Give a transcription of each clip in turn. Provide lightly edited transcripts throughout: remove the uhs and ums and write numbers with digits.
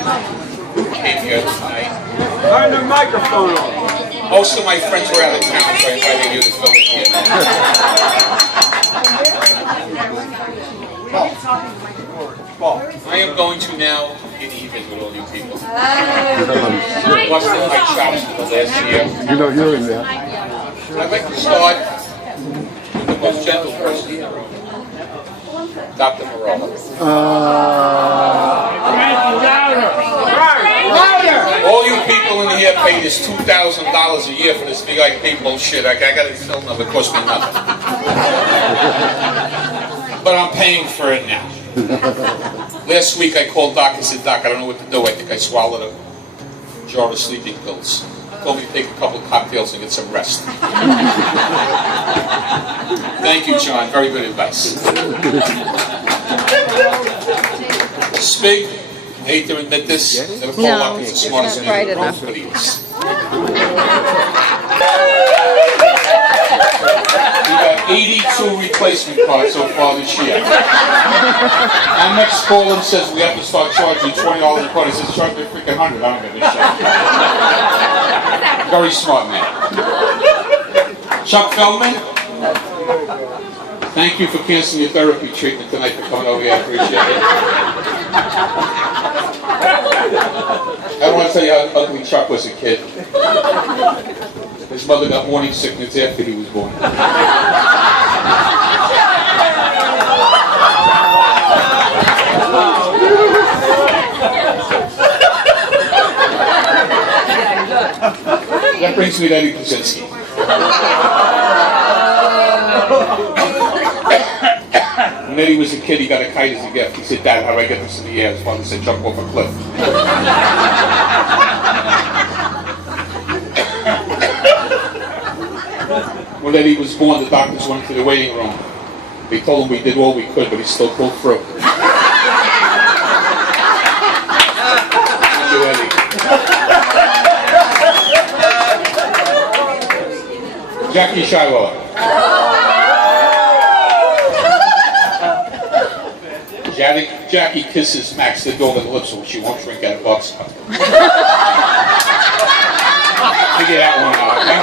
Came here tonight. Turn the microphone on. Most of my friends were out of town, so I invited you to fill in here. I am going to now get even with all you people. Busted my chops for the last year. You know you're in there. I'd like to start with the most gentle person in the room, Dr. Marola. All you people in here pay this $2,000 a year for this VIP bullshit. I got it still number, it cost me nothing. But I'm paying for it now. Last week I called Doc and said, Doc, I don't know what to do. I think I swallowed a jar of sleeping pills. He told me to take a couple of cocktails and get some rest. Thank you, John. Very good advice. Spig, I hate to admit this, never call up as the smartest man in the room, but he is. We got 82 replacement parts so far this year. Our next caller says we have to start charging $20 a part. He says, charge me freaking $100. I don't give a shit. Very smart man. Chuck Feldman, thank you for canceling your therapy treatment tonight for coming over here. I appreciate it. I don't want to tell you how ugly Chuck was a kid. His mother got morning sickness after he was born. That brings me to Eddie Kuczynski. When Eddie was a kid, he got a kite as a gift. He said, Dad, how do I get this in the air? His father said, jump off a cliff. When Eddie was born, the doctors went to the waiting room. They told him we did all we could, but he still pulled through. Thank you, Eddie. Jackie Shiloh. Jackie kisses Max the dog on the lips so she won't drink out of box cup. Figure that one out, okay?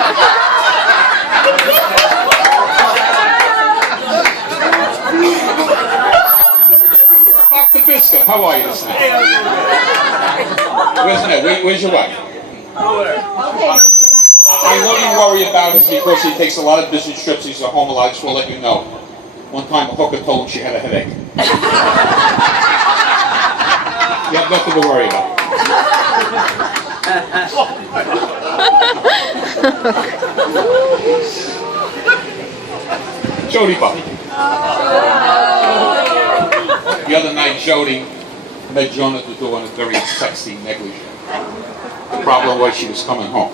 Dr. Biscuit, how are you this night? Where's your wife? I know you worry about him because he takes a lot of business trips. He's a home a lot. I just want to let you know. One time a hooker told him she had a headache. You have nothing to worry about. Jody Buck. The other night, Jody met Joan at the door in a very sexy negligee. The problem was she was coming home.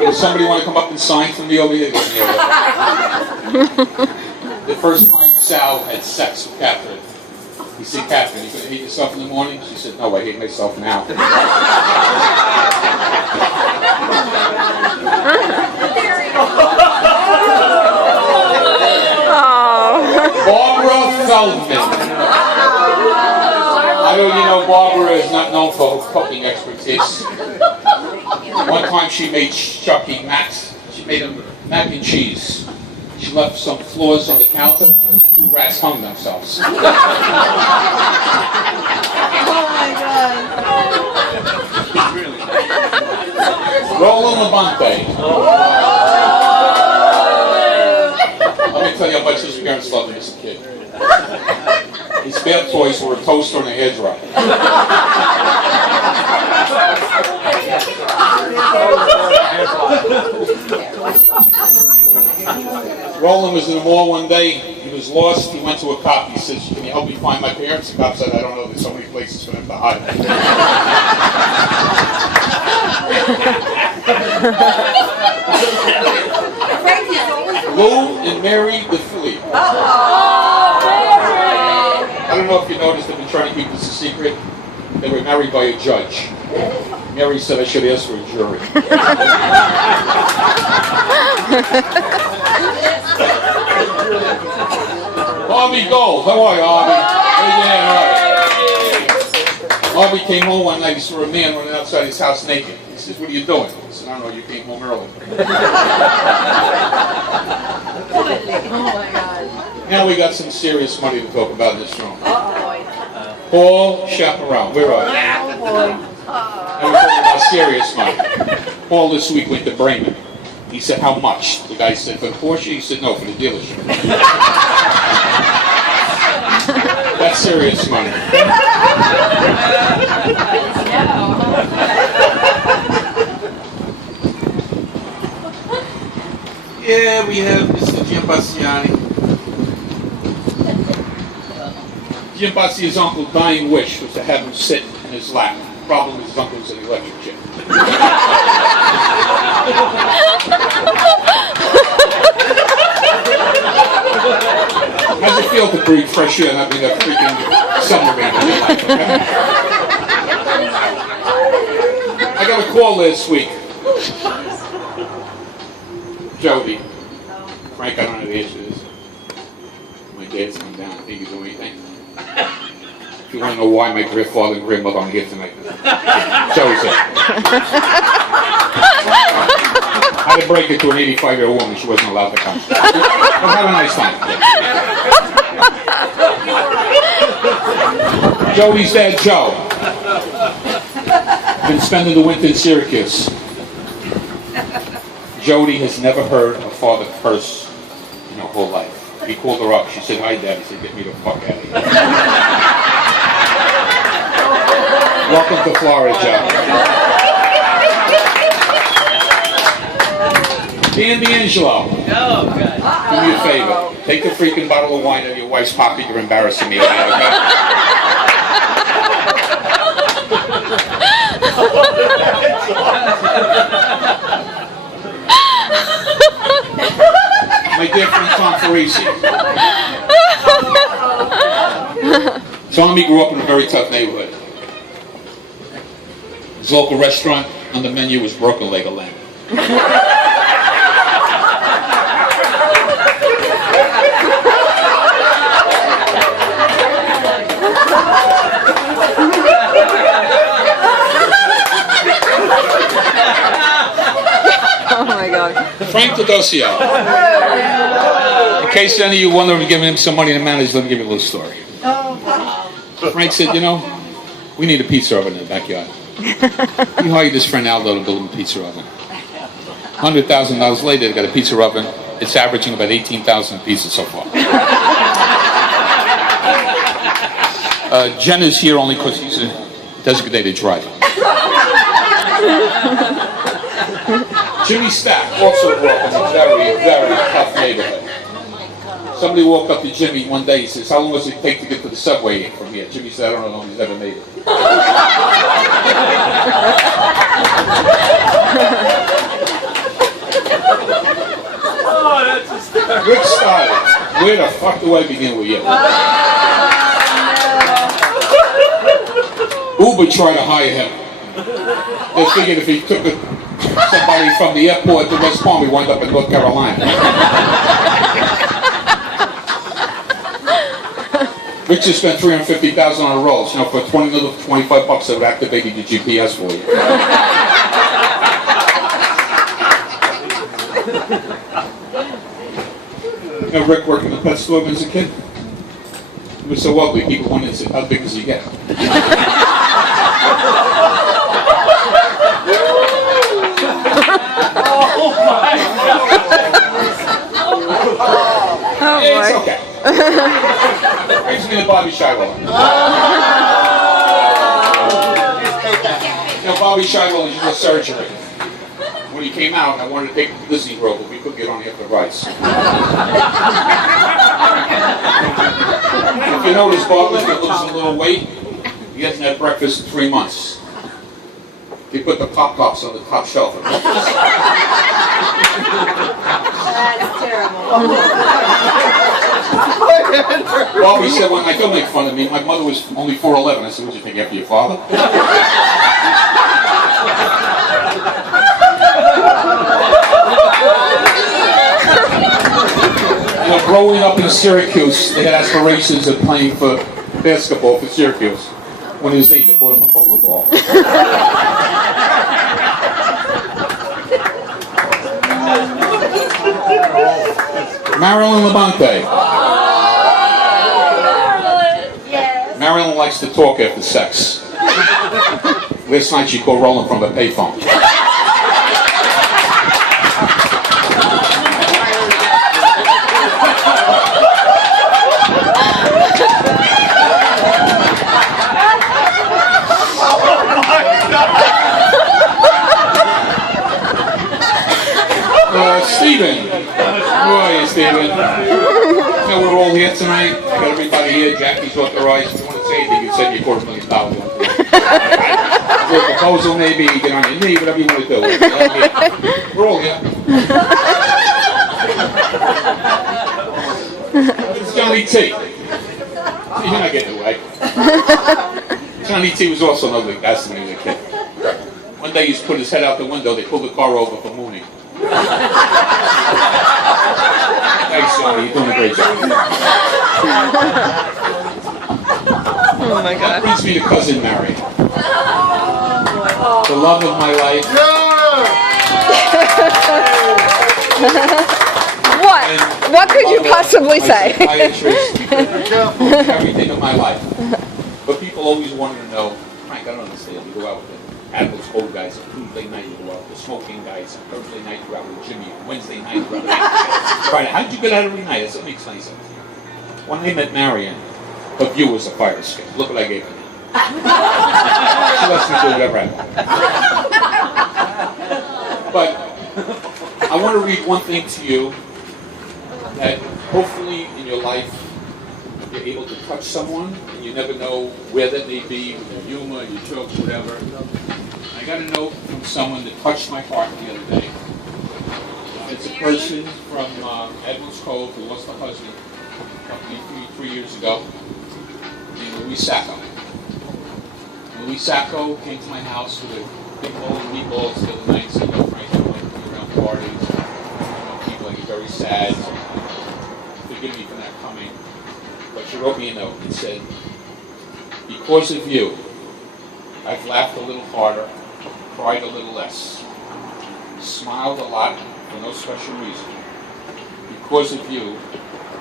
Does somebody want to come up and sign for me over here? The first time Sal had sex with Catherine, he said, Catherine, you gonna hate yourself in the morning? She said, no, I hate myself now. Barbara Feldman. I know you know Barbara is not known for her cooking expertise. One time she made Chucky she made him mac and cheese. She left some floors on the counter. 2 rats hung themselves. Oh my God. Roland Labonte. Let me tell you how much his parents loved him as a kid. His bad toys were a toaster and a hairdryer. Roland was in the mall one day. He was lost. He went to a cop. He says, can you help me find my parents? The cop said, I don't know. There's so many places for them to hide. Lou and Mary DeFilly. I don't know if you noticed, they've been trying to keep this a secret. They were married by a judge. Mary said I should ask for a jury. Harvey Gold, how are you, Harvey? Harvey came home one night, he saw a man running outside his house naked. He says, what are you doing? He said, I don't know, you came home early. Oh my God. Now we got some serious money to talk about in this room. Uh-oh. Paul Chaparral, where are you? Oh boy. And we're talking about serious money. Paul this week went to Bremen. He said, how much? The guy said, for the Porsche? He said, no, for the dealership. That's serious money. Yeah, we have Mr. Jim Bassiani. Jim Bassiani's uncle's dying wish was to have him sit in his lap. The problem is his uncle's an electric chair. How's it feel to breathe fresh air and having a freaking submarine in your life, okay? I got a call last week. Jody. Frank, I don't know the answer to this. My dad's come down. I think he's doing anything. If you want to know why my grandfather and grandmother aren't here tonight, Joey said. I had to break it to an 85-year-old woman. She wasn't allowed to come. Well, have a nice time. Jody's dad, Joe. Been spending the winter in Syracuse. Jody has never heard her father curse in her whole life. He called her up. She said, hi, Dad. He said, get me the fuck out of here. Welcome to Florida, Joe. Dan D'Angelo. Oh, God. Do me a favor. Take the freaking bottle of wine out of your wife's pocket. You're embarrassing me. Okay? My dear friend Tom Farisi. Tommy grew up in a very tough neighborhood. His local restaurant, on the menu was broken leg of lamb. Oh my God. Frank Tedosio. In case any of you wonder if giving him some money to manage, let me give you a little story. Frank said, you know, we need a pizza oven in the backyard. He hired his friend Aldo to build him a pizza oven. $100,000 later, they got a pizza oven. It's averaging about 18,000 pizzas so far. Jen is here only because he's a designated driver. Jimmy Stack also grew up in a very, very tough neighborhood. Somebody walked up to Jimmy one day, he says, how long does it take to get to the subway from here? Jimmy said, I don't know, he's never made it. Oh, that's hysterical. Rick Stein, where the fuck do I begin with you? Uber tried to hire him. They figured if he took somebody from the airport to West Palm, he wound up in North Carolina. Rich just spent $350,000 on a rolls. You know, for $25 they would activate the GPS for you. You know, Rick worked in the pet store as a kid. He was so ugly, people wanted to say, how big does he get? It's okay. Brings me to Bobby Shiloh. You know, Bobby Shiloh is a surgery. When he came out, I wanted to take him to Disney World, but we couldn't get on half the rides. If you notice, Bobby's been losing a little weight. He hasn't had breakfast in 3 months. They put the Pop-Pops on the top shelf at breakfast. That's terrible. Bobby said, well, don't make fun of me. My mother was only 4'11". I said, what do you think, after your father? You know, growing up in Syracuse, they had aspirations of playing for basketball for Syracuse. When he was 8, they bought him a bowling ball. Marilyn Labonte. Marilyn likes to talk after sex. Last night she called Roland from a payphone. Stephen. How are you, Stephen? So we're all here tonight. I got everybody here. Jackie's authorized. If you want to say anything, you can send me $250,000. Do a proposal, maybe. Get on your knee, whatever you want to do. We're all here. It's Johnny T. You're not getting away. Johnny T was also another guy when he was a kid. One day he's put his head out the window. They pulled the car over for mooning. Thanks, Johnny. You're doing a great job. Oh my God. That brings me to Cousin Mary. The love of my life. What could you possibly say? Everything of my life. But people always wanted to know, Frank, I don't understand. You go out with them. Those old guys, Tuesday night you go out, the smoking guys, Thursday night you're out with Jimmy, Wednesday night you're out with Friday. How did you get out every night? That doesn't make any sense. When I met Marion, her view was a fire escape. Look what I gave her. She lets me do whatever I want. But I want to read one thing to you that hopefully in your life you're able to touch someone, and you never know where that may be, with your humor, your jokes, whatever. I got a note from someone that touched my heart the other day. It's a person from Edwards Cove who lost a husband roughly 3 years ago, named Louis Sacco. Louis Sacco came to my house with a big bowl of meatballs the other night and said, no, Frank, I don't like to be around parties. People get very sad. Forgive me for not coming. But she wrote me a note and said, because of you, I've laughed a little harder, cried a little less, smiled a lot for no special reason. Because of you,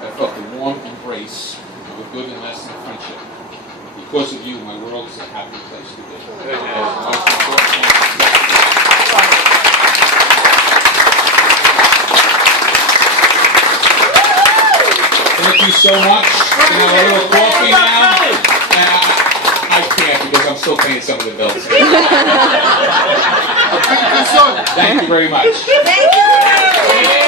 I felt the warm embrace of a good and lasting friendship. Because of you, my world is a happy place to be. Thank you so much. We have a little coffee now. I can't because I'm still paying some of the bills. Thank you very much. Thank you.